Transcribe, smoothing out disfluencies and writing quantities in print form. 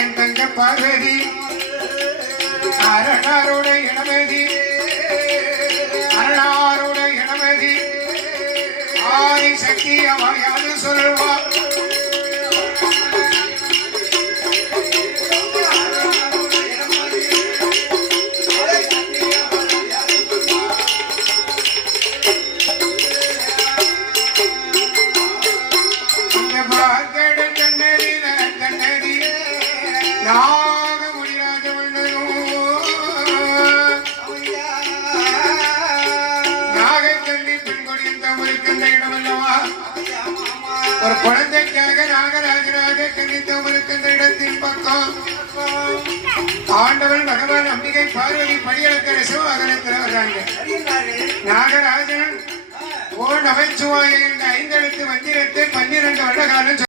என் தங்க பார்வதி அரணாரோட இளமதி அரணாரோட இளமதி ஆய் சக்தி அவையாது சொல்வா ஒரு குழந்தைக்காக நாகராஜனாக கன்னித்தவருக்கின்ற இடத்தின் பக்கம் ஆண்டவன் பகவான் அம்பிகை பார்வதி படியளக்கிற சிவகலத்தில் வர்றாங்க. நாகராஜன் ஓ நமச்சிவாய 5 எழுத்து மந்திரத்தை 12 வருட காலம்